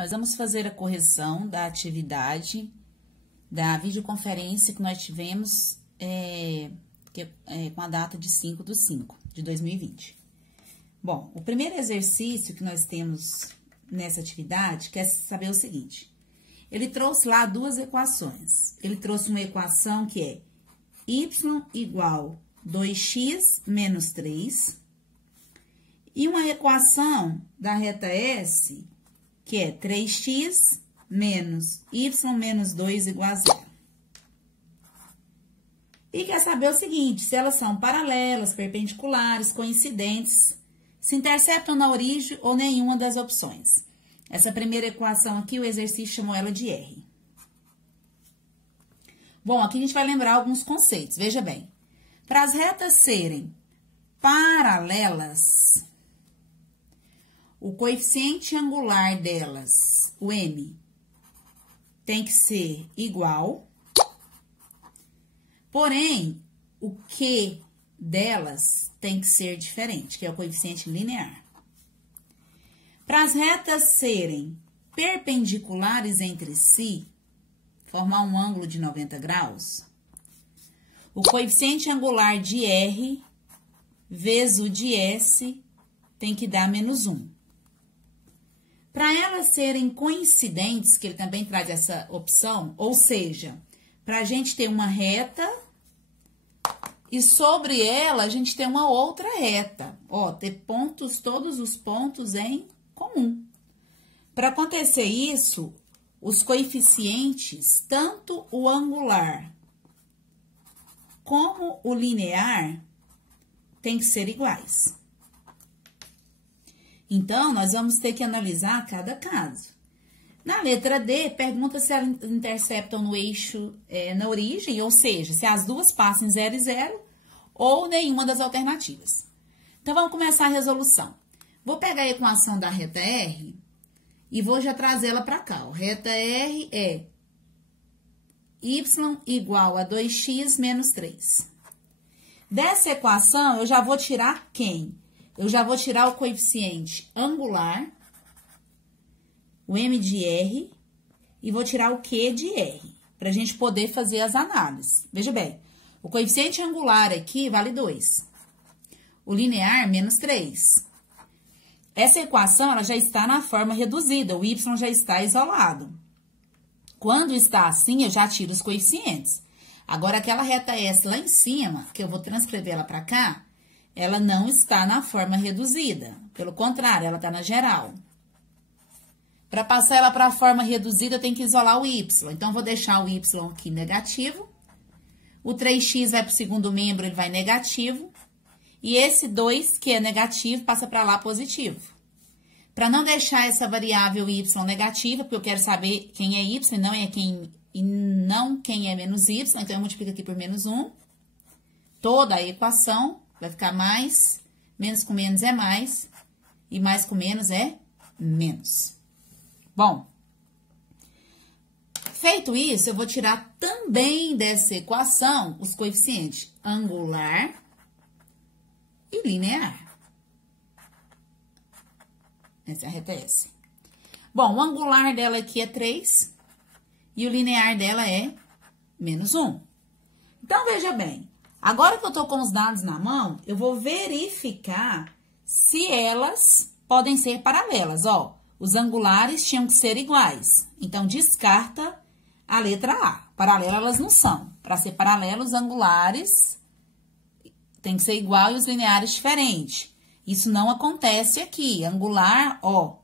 Nós vamos fazer a correção da atividade da videoconferência que nós tivemos com a data de 5/5/2020. Bom, o primeiro exercício que nós temos nessa atividade quer saber o seguinte. Ele trouxe lá duas equações. Ele trouxe uma equação que é y igual 2x menos 3 e uma equação da reta S que é 3x menos y menos 2 igual a 0. E quer saber o seguinte, se elas são paralelas, perpendiculares, coincidentes, se interceptam na origem ou nenhuma das opções. Essa primeira equação aqui, o exercício chamou ela de R. Bom, aqui a gente vai lembrar alguns conceitos, veja bem. Para as retas serem paralelas, o coeficiente angular delas, o M, tem que ser igual, porém, o Q delas tem que ser diferente, que é o coeficiente linear. Para as retas serem perpendiculares entre si, formar um ângulo de 90 graus, o coeficiente angular de R vezes o de S tem que dar menos 1. Para elas serem coincidentes, que ele também traz essa opção, ou seja, para a gente ter uma reta e sobre ela a gente ter uma outra reta. Ó, ter pontos, todos os pontos em comum. Para acontecer isso, os coeficientes, tanto o angular como o linear, tem que ser iguais. Então, nós vamos ter que analisar cada caso. Na letra D, pergunta se elas interceptam no eixo, na origem, ou seja, se as duas passam em 0 e 0, ou nenhuma das alternativas. Então, vamos começar a resolução. Vou pegar a equação da reta R e vou já trazê-la para cá. Ó. Reta R é y igual a 2x menos 3. Dessa equação, eu já vou tirar quem? Eu já vou tirar o coeficiente angular, o M de R, e vou tirar o Q de R, para a gente poder fazer as análises. Veja bem, o coeficiente angular aqui vale 2. O linear, menos 3. Essa equação, ela já está na forma reduzida, o Y já está isolado. Quando está assim, eu já tiro os coeficientes. Agora, aquela reta S lá em cima, que eu vou transcrever ela para cá, ela não está na forma reduzida. Pelo contrário, ela está na geral. Para passar ela para a forma reduzida, eu tenho que isolar o Y. Então, vou deixar o Y aqui negativo. O 3x vai para o segundo membro, ele vai negativo. E esse 2, que é negativo, passa para lá positivo. Para não deixar essa variável y negativa, porque eu quero saber quem é y e não quem é menos y, então eu multiplico aqui por menos 1. Toda a equação vai ficar mais, menos com menos é mais, e mais com menos é menos. Bom, feito isso, eu vou tirar também dessa equação os coeficientes angular e linear. Essa é a reta S. Bom, o angular dela aqui é 3 e o linear dela é menos 1. Então, veja bem, agora que eu tô com os dados na mão, eu vou verificar se elas podem ser paralelas. Ó, os angulares tinham que ser iguais. Então, descarta a letra A. Paralelas elas não são. Para ser paralelos, os angulares tem que ser igual e os lineares diferentes. Isso não acontece aqui. Angular, ó,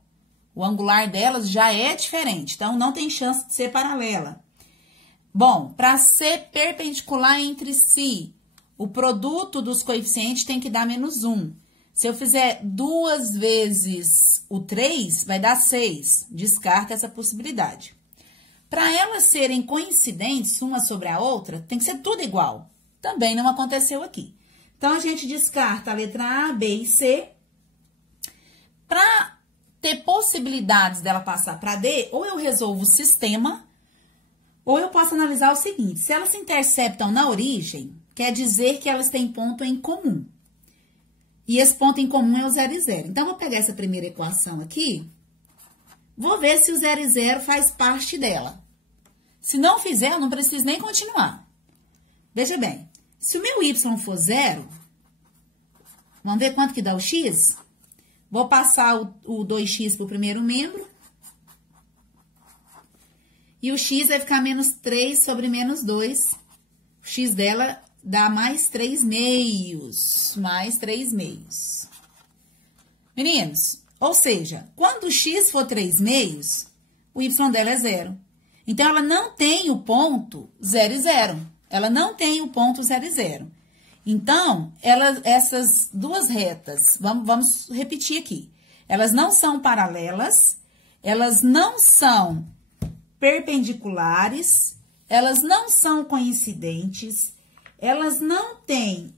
o angular delas já é diferente. Então, não tem chance de ser paralela. Bom, para ser perpendicular entre si, o produto dos coeficientes tem que dar menos 1. Se eu fizer 2 vezes o 3, vai dar 6. Descarta essa possibilidade. Para elas serem coincidentes uma sobre a outra, tem que ser tudo igual. Também não aconteceu aqui. Então, a gente descarta a letra A, B e C. Para ter possibilidades dela passar para D, ou eu resolvo o sistema, ou eu posso analisar o seguinte. Se elas se interceptam na origem, quer dizer que elas têm ponto em comum. E esse ponto em comum é o 0 e 0. Então, vou pegar essa primeira equação aqui, Vou ver se o 0 e 0 faz parte dela. Se não fizer, eu não preciso nem continuar. Veja bem, se o meu y for 0, vamos ver quanto que dá o x? Vou passar o 2x para o primeiro membro. E o x vai ficar menos 3 sobre menos 2. O x dela dá mais 3 meios. Mais 3 meios. Meninos, ou seja, quando o x for 3 meios, o y dela é 0. Então, ela não tem o ponto 0 e 0. Ela não tem o ponto 0 e 0. Então, essas duas retas, vamos repetir aqui. Elas não são paralelas, elas não são perpendiculares, elas não são coincidentes, elas não têm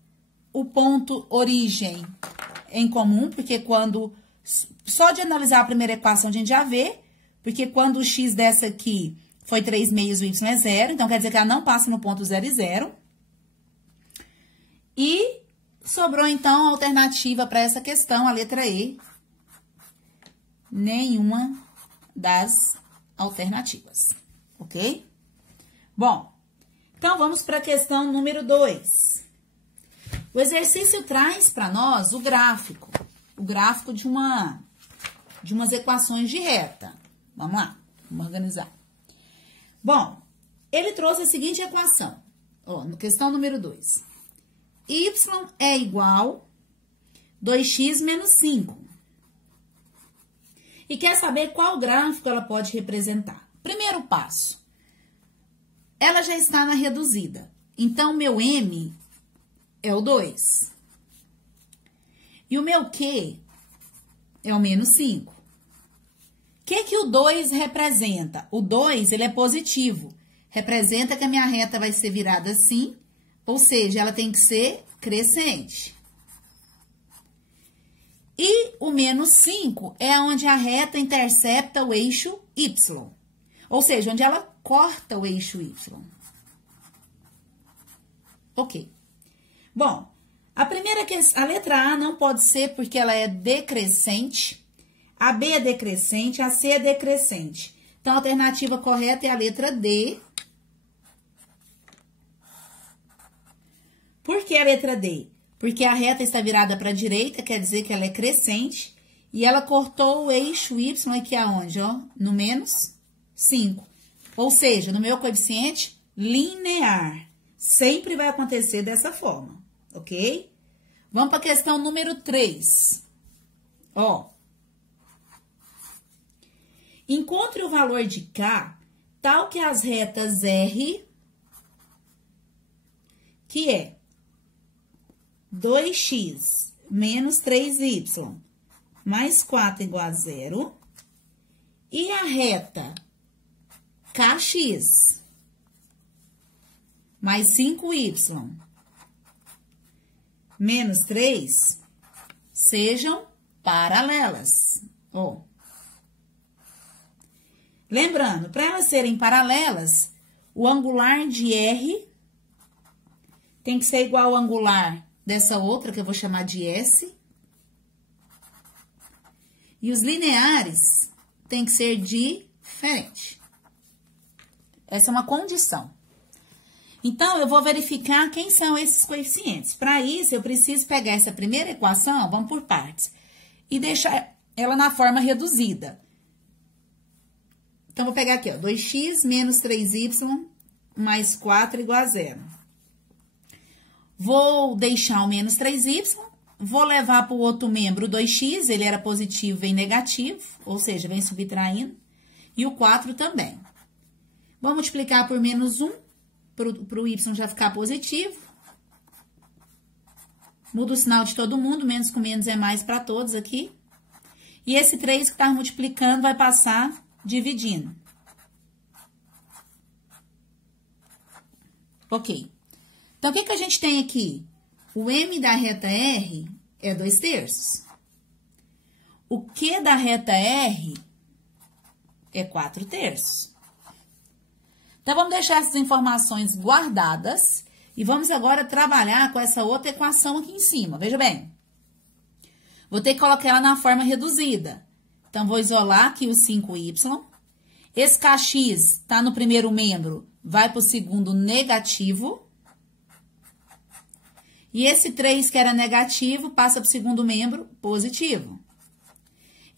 o ponto origem em comum, porque quando... Só de analisar a primeira equação a gente já vê, porque quando o x dessa aqui foi 3 meios, o y é 0, então quer dizer que ela não passa no ponto 0 e 0. E sobrou, então, a alternativa para essa questão, a letra E. Nenhuma das alternativas, ok? Bom, então vamos para a questão número 2. O exercício traz para nós o gráfico de umas equações de reta. Vamos lá, vamos organizar. Bom, ele trouxe a seguinte equação, ó, no questão número 2. Y é igual 2x menos 5. E quer saber qual gráfico ela pode representar. Primeiro passo, ela já está na reduzida. Então, meu M é o 2. E o meu Q é o menos 5. O que o 2 representa? O 2, ele é positivo. Representa que a minha reta vai ser virada assim, ou seja, ela tem que ser crescente. E o menos 5 é onde a reta intercepta o eixo Y. Ou seja, onde ela corta o eixo Y. Ok. Bom, a letra A não pode ser porque ela é decrescente. A B é decrescente, a C é decrescente. Então, a alternativa correta é a letra D. Por que a letra D? Porque a reta está virada para a direita, quer dizer que ela é crescente. E ela cortou o eixo Y aqui aonde, ó? No menos 5. Ou seja, no meu coeficiente linear. Sempre vai acontecer dessa forma, ok? Vamos para a questão número 3. Ó. Encontre o valor de K tal que as retas R, que é 2x menos 3y mais 4 igual a 0, e a reta KX mais 5y menos 3 sejam paralelas. Ó. Lembrando, para elas serem paralelas, o angular de R tem que ser igual ao angular dessa outra, que eu vou chamar de S. E os lineares tem que ser diferente. Essa é uma condição. Então, eu vou verificar quem são esses coeficientes. Para isso, eu preciso pegar essa primeira equação, vamos por partes, e deixar ela na forma reduzida. Então, vou pegar aqui, ó, 2x menos 3y mais 4 igual a 0. Vou deixar o menos 3y, vou levar para o outro membro o 2x, ele era positivo, vem negativo, ou seja, vem subtraindo, e o 4 também. Vou multiplicar por menos 1, para o y já ficar positivo. Muda o sinal de todo mundo, menos com menos é mais para todos aqui. E esse 3 que está multiplicando vai passar dividindo. Ok. Então, o que a gente tem aqui? O M da reta R é 2/3. O Q da reta R é 4/3. Então, vamos deixar essas informações guardadas e vamos agora trabalhar com essa outra equação aqui em cima. Veja bem. Vou ter que colocar ela na forma reduzida. Então, Então, vou isolar aqui o 5y. Esse kx está no primeiro membro, vai para o segundo negativo. E esse 3, que era negativo, passa para o segundo membro positivo.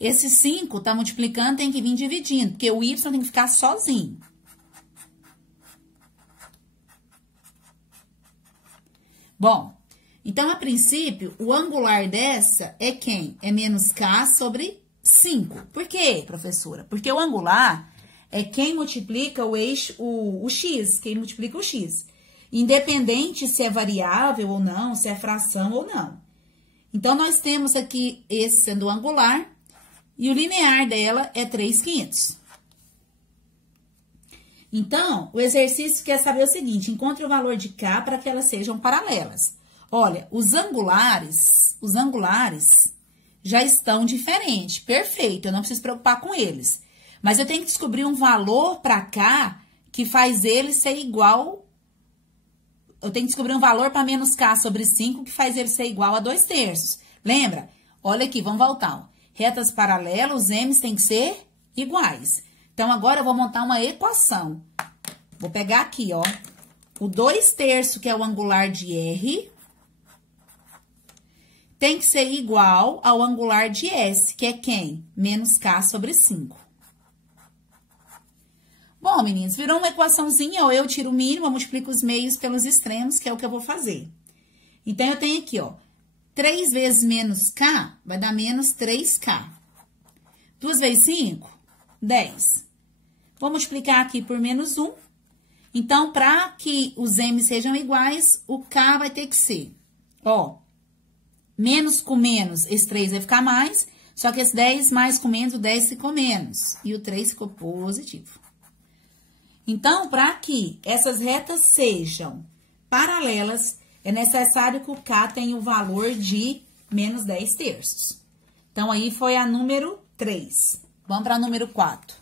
Esse 5 está multiplicando, tem que vir dividindo, porque o y tem que ficar sozinho. Bom, então, a princípio, o angular dessa é quem? É menos k sobre 5. Por quê, professora? Porque o angular é quem multiplica o eixo, o x, quem multiplica o x. Independente se é variável ou não, se é fração ou não. Então, nós temos aqui esse sendo o angular e o linear dela é 3/5. Então, o exercício quer saber o seguinte, encontre o valor de k para que elas sejam paralelas. Olha, os angulares já estão diferentes, perfeito, eu não preciso preocupar com eles. Mas eu tenho que descobrir um valor para k que faz ele ser igual. Eu tenho que descobrir um valor para menos k sobre 5 que faz ele ser igual a 2/3. Lembra? Olha aqui, vamos voltar. Ó. Retas paralelas, os m's têm que ser iguais. Então, agora eu vou montar uma equação. Vou pegar aqui, ó, o 2/3, que é o angular de R, tem que ser igual ao angular de S, que é quem? Menos k sobre 5. Bom, meninos, virou uma equaçãozinha, ó, eu tiro o mínimo, eu multiplico os meios pelos extremos, que é o que eu vou fazer. Então, eu tenho aqui, ó, 3 vezes menos k vai dar menos 3k. 2 vezes 5, 10. Vou multiplicar aqui por menos 1. Então, para que os m sejam iguais, o k vai ter que ser, ó, menos com menos, esse 3 vai ficar mais, só que esse 10 mais com menos, o 10 ficou menos. E o 3 ficou positivo. Então, para que essas retas sejam paralelas, é necessário que o k tenha o valor de menos 10/3. Então, aí foi a número 3. Vamos para a número 4.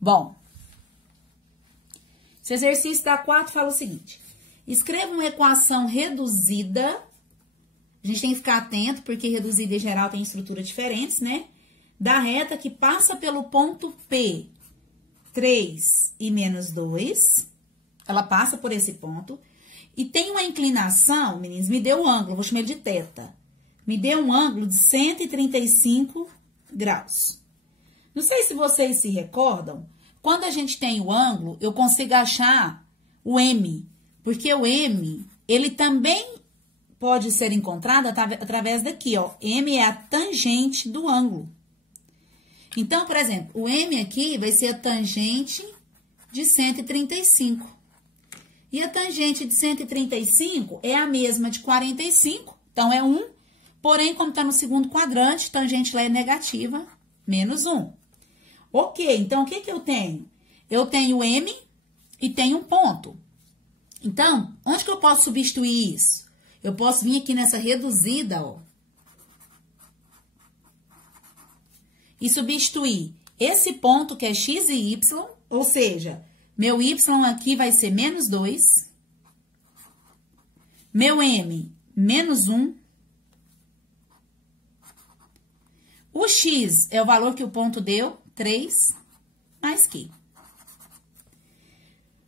Bom, esse exercício da 4 fala o seguinte. Escreva uma equação reduzida. A gente tem que ficar atento, porque reduzida em geral tem estruturas diferentes, né? Da reta que passa pelo ponto P, 3 e menos 2. Ela passa por esse ponto. E tem uma inclinação, meninos, me deu um ângulo, vou chamar ele de teta. Me deu um ângulo de 135 graus. Não sei se vocês se recordam, quando a gente tem o ângulo, eu consigo achar o M. Porque o M, ele também pode ser encontrado através daqui, ó. M é a tangente do ângulo. Então, por exemplo, o M aqui vai ser a tangente de 135. E a tangente de 135 é a mesma de 45, então é 1. Porém, como está no segundo quadrante, tangente lá é negativa, menos 1. Ok, então o que que eu tenho? Eu tenho M e tenho um ponto. Então, onde que eu posso substituir isso? Eu posso vir aqui nessa reduzida, ó. E substituir esse ponto que é x e y, ou seja, meu y aqui vai ser menos 2. Meu m, menos 1. O x é o valor que o ponto deu, 3, mais Q.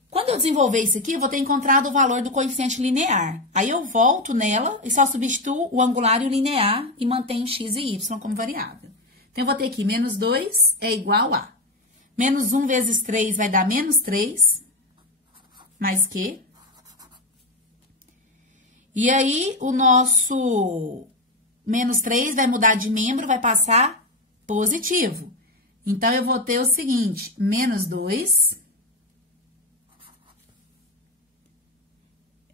Quando eu desenvolver isso aqui, eu vou ter encontrado o valor do coeficiente linear. Aí eu volto nela e só substituo o angular e o linear e mantenho x e y como variável. Então, eu vou ter aqui menos 2 é igual a menos 1 vezes 3 vai dar menos 3, mais Q. E aí, o nosso menos 3 vai mudar de membro, vai passar positivo. Então, eu vou ter o seguinte, menos 2...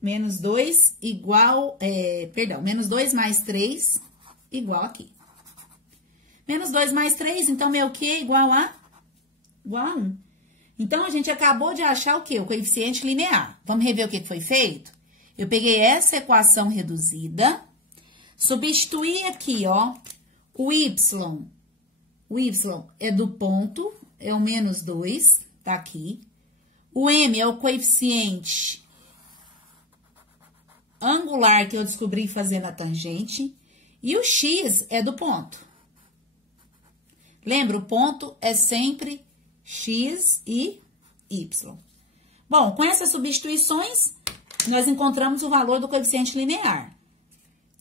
Menos 2 igual, menos 2 mais 3 igual aqui. Menos 2 mais 3, então, meu Q é igual a 1. Então, a gente acabou de achar o quê? O coeficiente linear. Vamos rever o que foi feito? Eu peguei essa equação reduzida, substituí aqui, ó, o y é do ponto, é o menos 2, tá aqui. O m é o coeficiente angular que eu descobri fazendo a tangente. E o x é do ponto. Lembra, o ponto é sempre x e y. Bom, com essas substituições, nós encontramos o valor do coeficiente linear.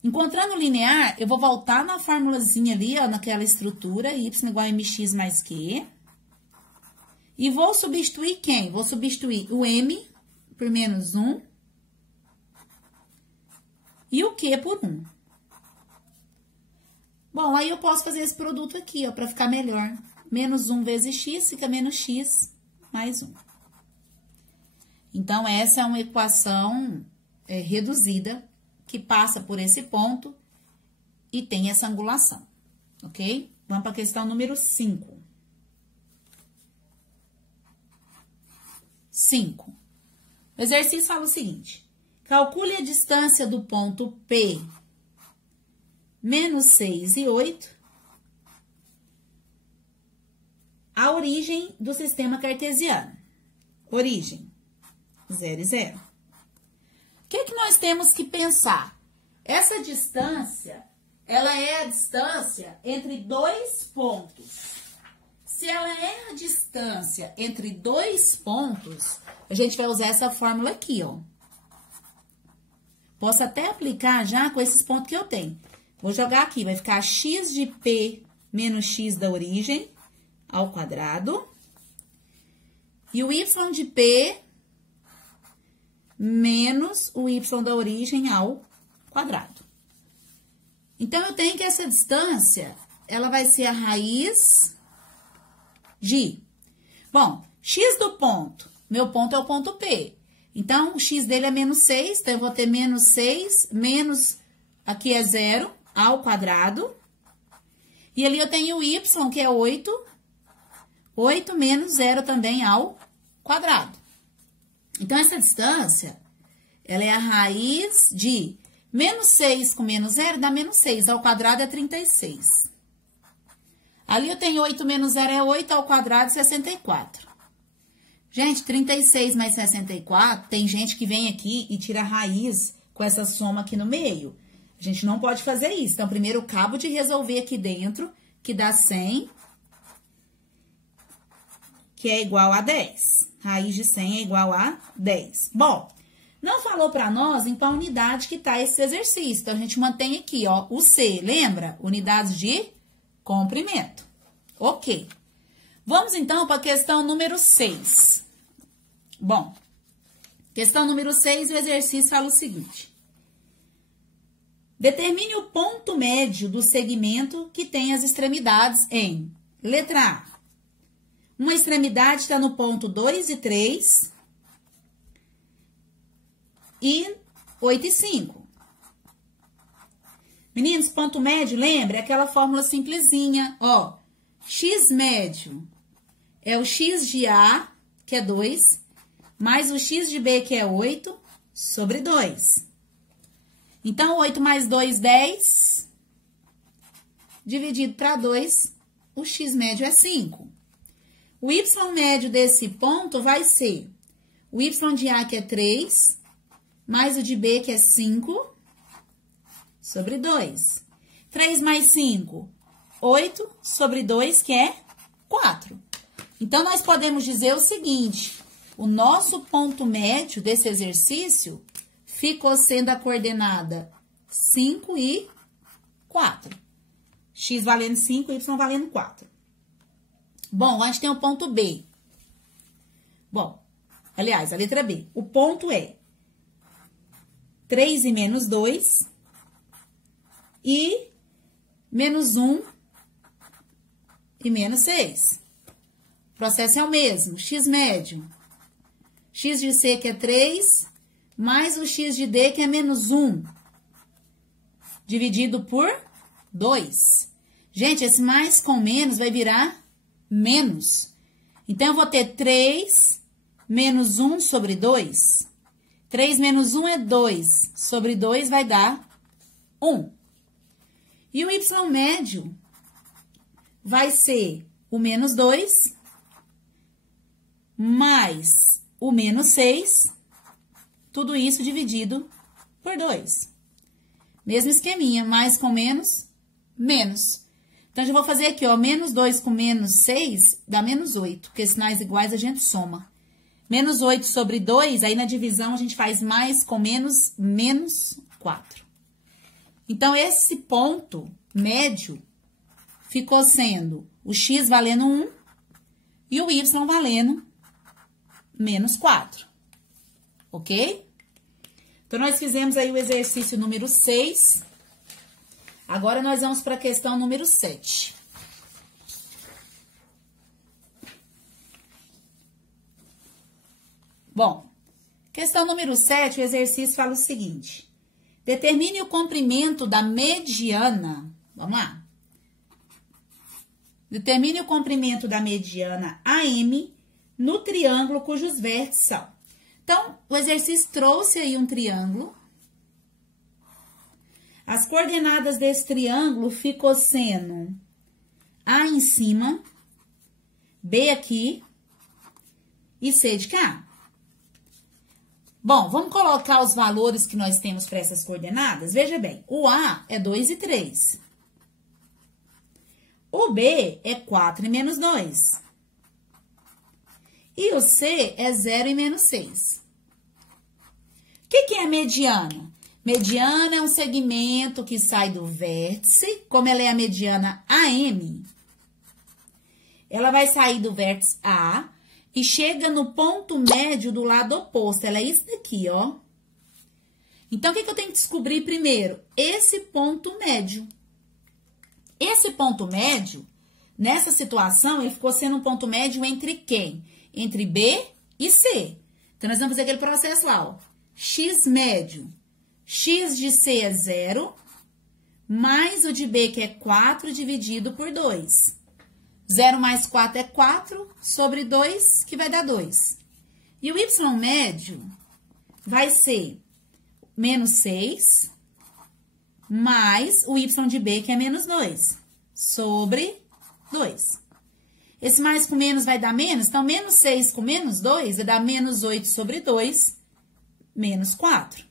Encontrando o linear, eu vou voltar na formulazinha ali, ó, naquela estrutura, y igual a mx mais q. E vou substituir quem? Vou substituir o m por menos 1 e o q por 1. Bom, aí eu posso fazer esse produto aqui, ó, para ficar melhor. Menos 1 vezes x fica menos x mais 1. Então, essa é uma equação reduzida que passa por esse ponto e tem essa angulação, ok? Vamos para a questão número 5. 5. O exercício fala o seguinte: calcule a distância do ponto P menos 6 e 8 a origem do sistema cartesiano. Origem, 0 e 0. O que nós temos que pensar? Essa distância, ela é a distância entre dois pontos. Se ela é a distância entre dois pontos, a gente vai usar essa fórmula aqui, ó. Posso até aplicar já com esses pontos que eu tenho. Vou jogar aqui, vai ficar x de P menos x da origem ao quadrado. E o y de P menos o y da origem ao quadrado. Então, eu tenho que essa distância, ela vai ser a raiz de... Bom, x do ponto, meu ponto é o ponto P. Então, o x dele é menos 6, então eu vou ter menos 6, menos, aqui é 0, ao quadrado. E ali eu tenho o y, que é 8. 8 menos 0 também ao quadrado. Então, essa distância, ela é a raiz de menos 6 com menos 0 dá menos 6, ao quadrado é 36. Ali eu tenho 8 menos 0 é 8, ao quadrado 64. Gente, 36 mais 64, tem gente que vem aqui e tira a raiz com essa soma aqui no meio. A gente não pode fazer isso. Então, primeiro eu acabo de resolver aqui dentro, que dá 100, que é igual a 10. Raiz de 100 é igual a 10. Bom, não falou para nós em qual unidade que tá esse exercício. Então, a gente mantém aqui, ó, o C, lembra? Unidades de comprimento. Ok. Vamos, então, para a questão número 6. Bom, questão número 6, o exercício fala o seguinte. Determine o ponto médio do segmento que tem as extremidades em letra A. Uma extremidade está no ponto 2 e 3 e 8 e 5. Meninos, ponto médio, lembra? É aquela fórmula simplesinha, ó. X médio é o x de A, que é 2, mais o x de B, que é 8, sobre 2. Então, 8 mais 2, 10. Dividido para 2, o x médio é 5. O y médio desse ponto vai ser o y de A, que é 3, mais o de B, que é 5, sobre 2. 3 mais 5, 8, sobre 2, que é 4. Então, nós podemos dizer o seguinte, o nosso ponto médio desse exercício ficou sendo a coordenada 5 e 4. X valendo 5, Y valendo 4. Bom, a gente tem o ponto B. Bom, aliás, a letra B. O ponto é 3 e menos 2 e menos 1 e menos 6. O processo é o mesmo. X médio. X de C, que é 3, mais o x de D, que é menos 1, dividido por 2. Gente, esse mais com menos vai virar menos. Então, eu vou ter 3 menos 1 sobre 2. 3 menos 1 é 2. Sobre 2 vai dar 1. E o y médio vai ser o menos 2 mais o menos 6, tudo isso dividido por 2. Mesmo esqueminha, mais com menos, menos. Então, eu já vou fazer aqui, ó, menos 2 com menos 6 dá menos 8, porque sinais iguais a gente soma. Menos 8 sobre 2, aí na divisão a gente faz mais com menos, menos 4. Então, esse ponto médio ficou sendo o x valendo 1 e o y valendo menos 4. Ok? Então, nós fizemos aí o exercício número 6. Agora, nós vamos para a questão número 7. Bom, questão número 7, o exercício fala o seguinte. Determine o comprimento da mediana. Vamos lá. Determine o comprimento da mediana AM no triângulo cujos vértices são. Então, o exercício trouxe aí um triângulo. As coordenadas desse triângulo ficou sendo A em cima, B aqui e C de cá. Bom, vamos colocar os valores que nós temos para essas coordenadas. Veja bem, o A é 2 e 3. O B é 4 e menos 2. E o C é 0 e menos 6. O que é mediana? Mediana é um segmento que sai do vértice, como ela é a mediana AM, ela vai sair do vértice A e chega no ponto médio do lado oposto. Ela é isso daqui, ó. Então, o que eu tenho que descobrir primeiro? Esse ponto médio. Esse ponto médio, nessa situação, ele ficou sendo um ponto médio entre quem? Entre B e C. Então, nós vamos fazer aquele processo lá, ó. X médio. X de C é 0, mais o de B, que é 4, dividido por 2. 0 mais 4 é 4, sobre 2, que vai dar 2. E o Y médio vai ser menos 6, mais o Y de B, que é menos 2, sobre 2. Esse mais com menos vai dar menos, então, menos 6 com menos 2 vai dar menos 8 sobre 2, menos 4.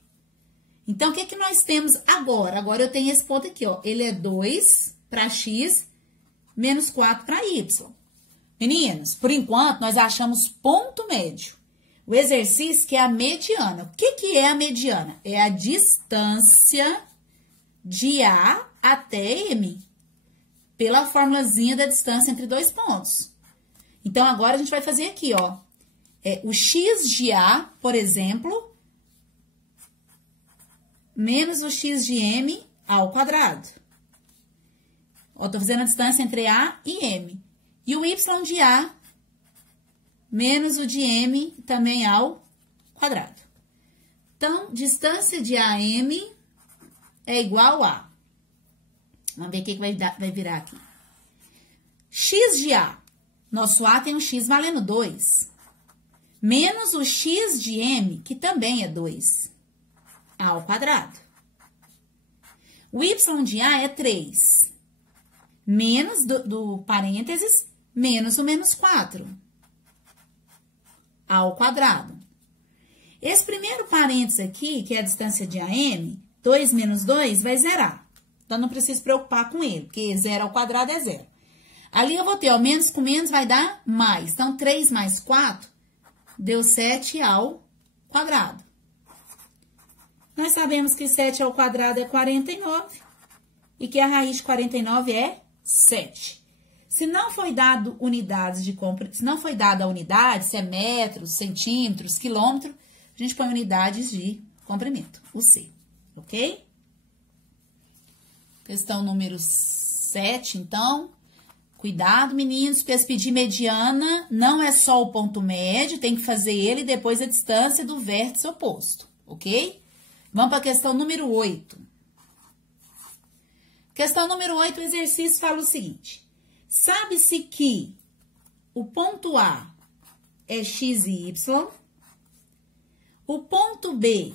Então, o que nós temos agora? Agora, eu tenho esse ponto aqui, ó. Ele é 2 para x, menos 4 para y. Meninos, por enquanto, nós achamos ponto médio. O exercício que é a mediana. O que é a mediana? É a distância de A até M. Pela formulazinha da distância entre dois pontos. Então, agora, a gente vai fazer aqui, ó. O x de A, por exemplo, menos o x de M ao quadrado. Ó, tô fazendo a distância entre A e M. E o y de A menos o de M também ao quadrado. Então, distância de AM é igual a... Vamos ver o que vai virar aqui. X de A. Nosso A tem um x valendo 2. Menos o x de M, que também é 2. Ao quadrado. O y de A é 3. Menos do parênteses, menos o menos 4. Ao quadrado. Esse primeiro parênteses aqui, que é a distância de AM, 2 menos 2 vai zerar. Então, não preciso preocupar com ele, porque 0 ao quadrado é 0. Ali eu vou ter, ó, menos com menos vai dar mais. Então, 3 mais 4 deu 7 ao quadrado. Nós sabemos que 7 ao quadrado é 49 e que a raiz de 49 é 7. Se não foi dado unidades de comprimento, se não foi dada a unidade, se é metros, centímetros, quilômetro, a gente põe unidades de comprimento, o C, ok? Questão número 7, então. Cuidado, meninos, porque se pedir mediana, não é só o ponto médio, tem que fazer ele e depois a distância do vértice oposto, ok? Vamos para a questão número 8. Questão número 8, o exercício fala o seguinte. Sabe-se que o ponto A é x e y, o ponto B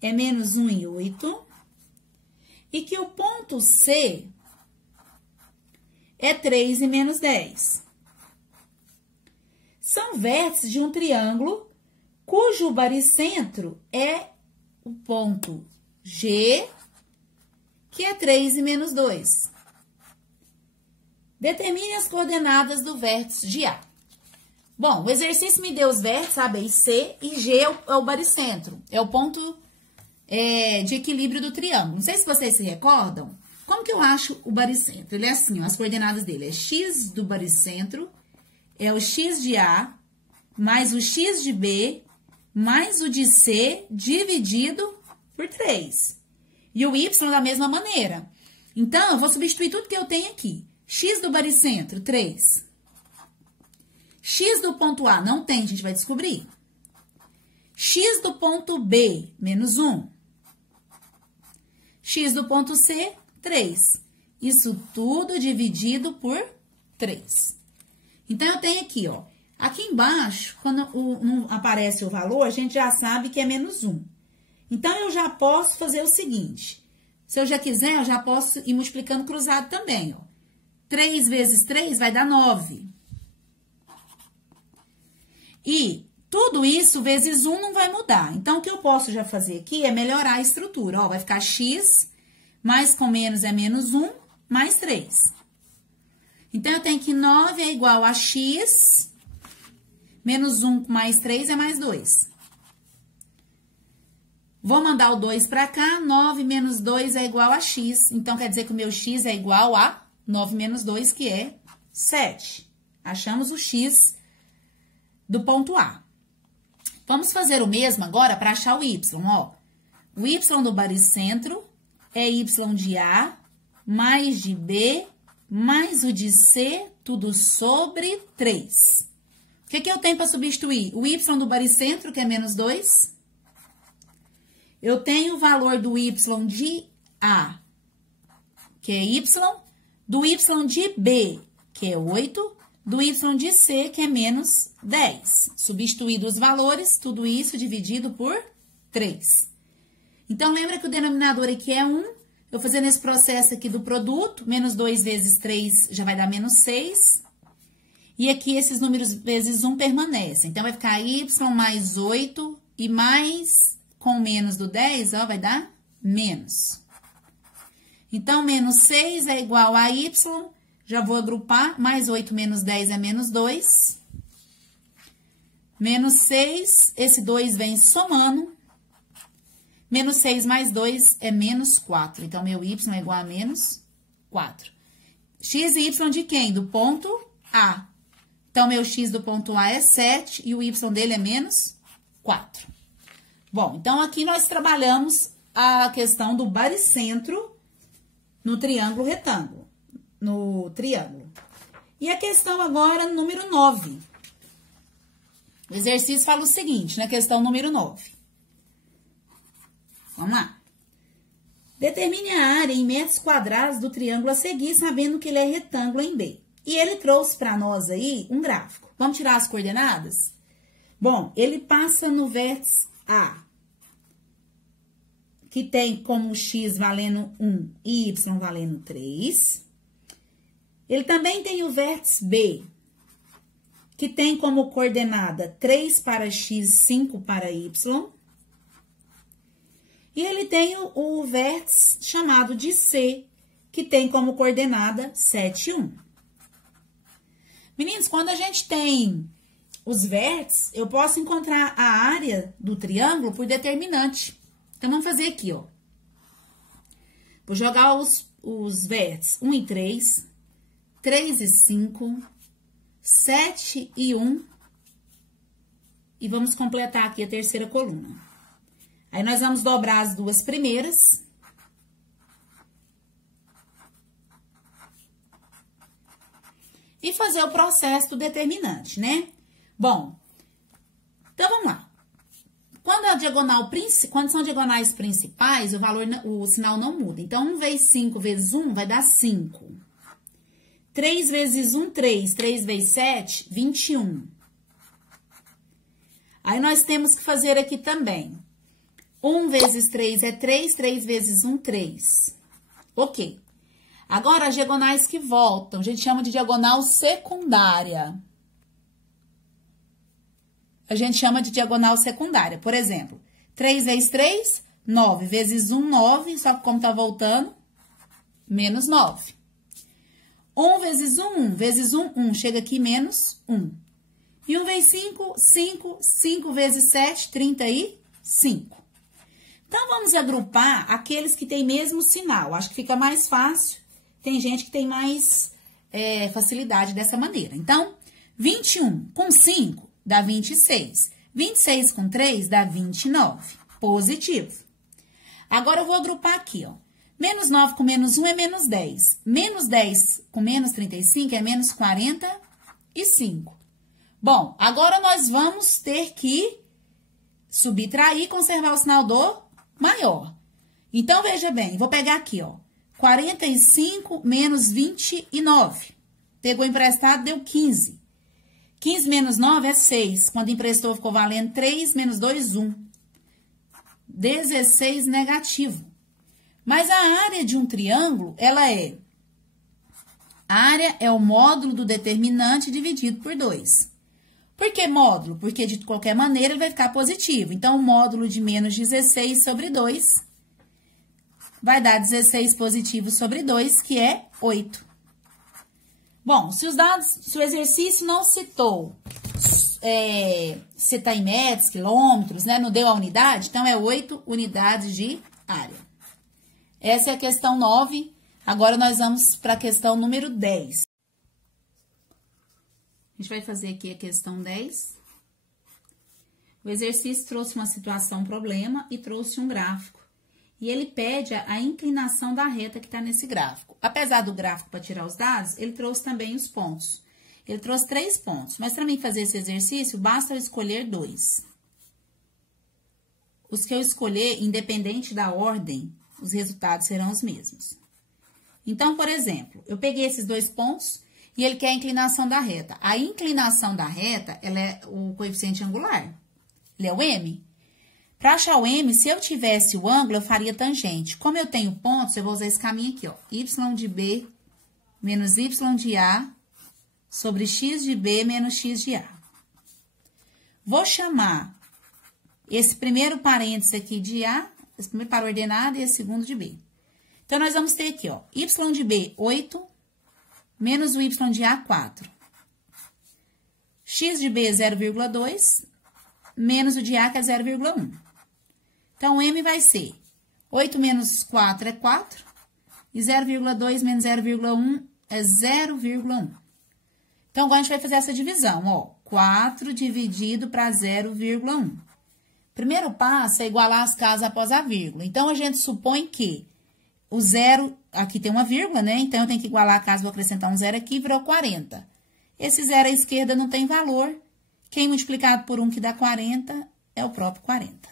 é menos 1 e 8, e que o ponto C é 3 e menos 10. São vértices de um triângulo cujo baricentro é o ponto G, que é 3 e menos 2. Determine as coordenadas do vértice de A. Bom, o exercício me deu os vértices A, B e C, e G é o baricentro, é o ponto de equilíbrio do triângulo. Não sei se vocês se recordam, como que eu acho o baricentro? Ele é assim, ó, as coordenadas dele é x do baricentro, é o x de A, mais o x de B, mais o de C, dividido por 3. E o y da mesma maneira. Então, eu vou substituir tudo que eu tenho aqui. X do baricentro, 3. X do ponto A, não tem, a gente vai descobrir. X do ponto B, menos 1. X do ponto C, 3. Isso tudo dividido por 3. Então, eu tenho aqui, ó. Aqui embaixo, quando não aparece o valor, a gente já sabe que é menos 1. Então, eu já posso fazer o seguinte. Se eu já quiser, eu já posso ir multiplicando cruzado também, ó. 3 vezes 3 vai dar 9. E tudo isso vezes 1 não vai mudar. Então, o que eu posso já fazer aqui é melhorar a estrutura. Ó, vai ficar x, mais com menos é menos 1, mais 3. Então, eu tenho que 9 é igual a x, menos 1 mais 3 é mais 2. Vou mandar o 2 para cá, 9 menos 2 é igual a x. Então, quer dizer que o meu x é igual a 9 menos 2, que é 7. Achamos o x do ponto A. Vamos fazer o mesmo agora para achar o y, ó. O y do baricentro é y de A, mais de B, mais o de C, tudo sobre 3. O que eu tenho para substituir? O y do baricentro, que é menos 2. Eu tenho o valor do y de A, que é y, do y de B, que é 8, do y de C, que é menos 10. Substituído os valores, tudo isso dividido por 3. Então, lembra que o denominador aqui é 1. Eu fazendo esse processo aqui do produto, menos 2 vezes 3 já vai dar menos 6. E aqui esses números vezes 1 permanecem. Então, vai ficar y mais 8 e mais com menos do 10, ó, vai dar menos. Então, menos 6 é igual a y, já vou agrupar, mais 8 menos 10 é menos 2. Menos 6, esse 2 vem somando. Menos 6 mais 2 é menos 4. Então, meu y é igual a menos 4. X e y de quem? Do ponto A. Então, meu x do ponto A é 7 e o y dele é menos 4. Bom, então aqui nós trabalhamos a questão do baricentro no triângulo retângulo, no triângulo. E a questão agora, número 9. O exercício fala o seguinte, na questão número 9. Vamos lá. Determine a área em metros quadrados do triângulo a seguir, sabendo que ele é retângulo em B. E ele trouxe para nós aí um gráfico. Vamos tirar as coordenadas? Bom, ele passa no vértice A, que tem como x valendo 1 e y valendo 3. Ele também tem o vértice B, que tem como coordenada 3 para x, 5 para y. E ele tem o vértice chamado de C, que tem como coordenada 7, 1. Meninos, quando a gente tem os vértices, eu posso encontrar a área do triângulo por determinante. Então, vamos fazer aqui, ó. Vou jogar os vértices 1 e 3, 3 e 5, 7 e 1. E vamos completar aqui a terceira coluna. Aí, nós vamos dobrar as duas primeiras. E fazer o processo do determinante, né? Bom, então vamos lá. Quando são diagonais principais, o sinal não muda. Então, 1 vezes 5 vezes 1 vai dar 5. 3 vezes 1, 3. 3 vezes 7, 21. Aí, nós temos que fazer aqui também. 1 vezes 3 é 3, 3 vezes 1, 3. Ok. Agora, as diagonais que voltam, a gente chama de diagonal secundária. A gente chama de diagonal secundária. Por exemplo, 3 vezes 3, 9 vezes 1, 9, só que como tá voltando, menos 9. 1 vezes 1, 1 vezes 1, 1, chega aqui menos 1. E 1 vezes 5, 5, 5 vezes 7, 35. Então, vamos agrupar aqueles que têm mesmo sinal. Acho que fica mais fácil. Tem gente que tem mais facilidade dessa maneira. Então, 21 com 5 dá 26. 26 com 3 dá 29. Positivo. Agora, eu vou agrupar aqui, ó. Menos 9 com menos 1 é menos 10. Menos 10 com menos 35 é menos 45. Bom, agora nós vamos ter que subtrair e conservar o sinal do maior. Então, veja bem, vou pegar aqui, ó. 45 menos 29. Pegou emprestado, deu 15. 15 menos 9 é 6. Quando emprestou, ficou valendo 3 menos 2, 1. 16 negativo. Mas a área de um triângulo, ela é... A área é o módulo do determinante dividido por 2. Por que módulo? Porque, de qualquer maneira, ele vai ficar positivo. Então, o módulo de menos 16 sobre 2 vai dar 16 positivo sobre 2, que é 8. Bom, se o exercício não citou se está em metros, quilômetros, né? Não deu a unidade, então é 8 unidades de área. Essa é a questão 9. Agora, nós vamos para a questão número 10. A gente vai fazer aqui a questão 10. O exercício trouxe uma situação, problema, e trouxe um gráfico. E ele pede a inclinação da reta que está nesse gráfico. Apesar do gráfico para tirar os dados, ele trouxe também os pontos. Ele trouxe 3 pontos, mas para mim fazer esse exercício, basta eu escolher 2. Os que eu escolher, independente da ordem, os resultados serão os mesmos. Então, por exemplo, eu peguei esses 2 pontos... E ele quer a inclinação da reta. A inclinação da reta, ela é o coeficiente angular. Ele é o M. Para achar o M, se eu tivesse o ângulo, eu faria tangente. Como eu tenho pontos, eu vou usar esse caminho aqui, ó. Y de B menos Y de A sobre X de B menos X de A. Vou chamar esse primeiro parênteses aqui de A, esse primeiro para ordenado e esse segundo de B. Então, nós vamos ter aqui, ó, Y de B, 8... menos o Y de A, 4. X de B, 0,2, menos o de A, que é 0,1. Então, o M vai ser 8 menos 4 é 4, e 0,2 menos 0,1 é 0,1. Então, agora a gente vai fazer essa divisão, ó. 4 dividido para 0,1. Primeiro passo é igualar as casas após a vírgula. Então, a gente supõe que o zero, aqui tem uma vírgula, né? Então, eu tenho que igualar a casa, vou acrescentar um zero aqui, virou 40. Esse zero à esquerda não tem valor. Quem multiplicado por 1 que dá 40 é o próprio 40.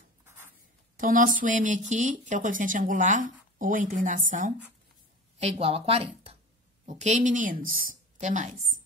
Então, o nosso M aqui, que é o coeficiente angular, ou a inclinação, é igual a 40. Ok, meninos? Até mais.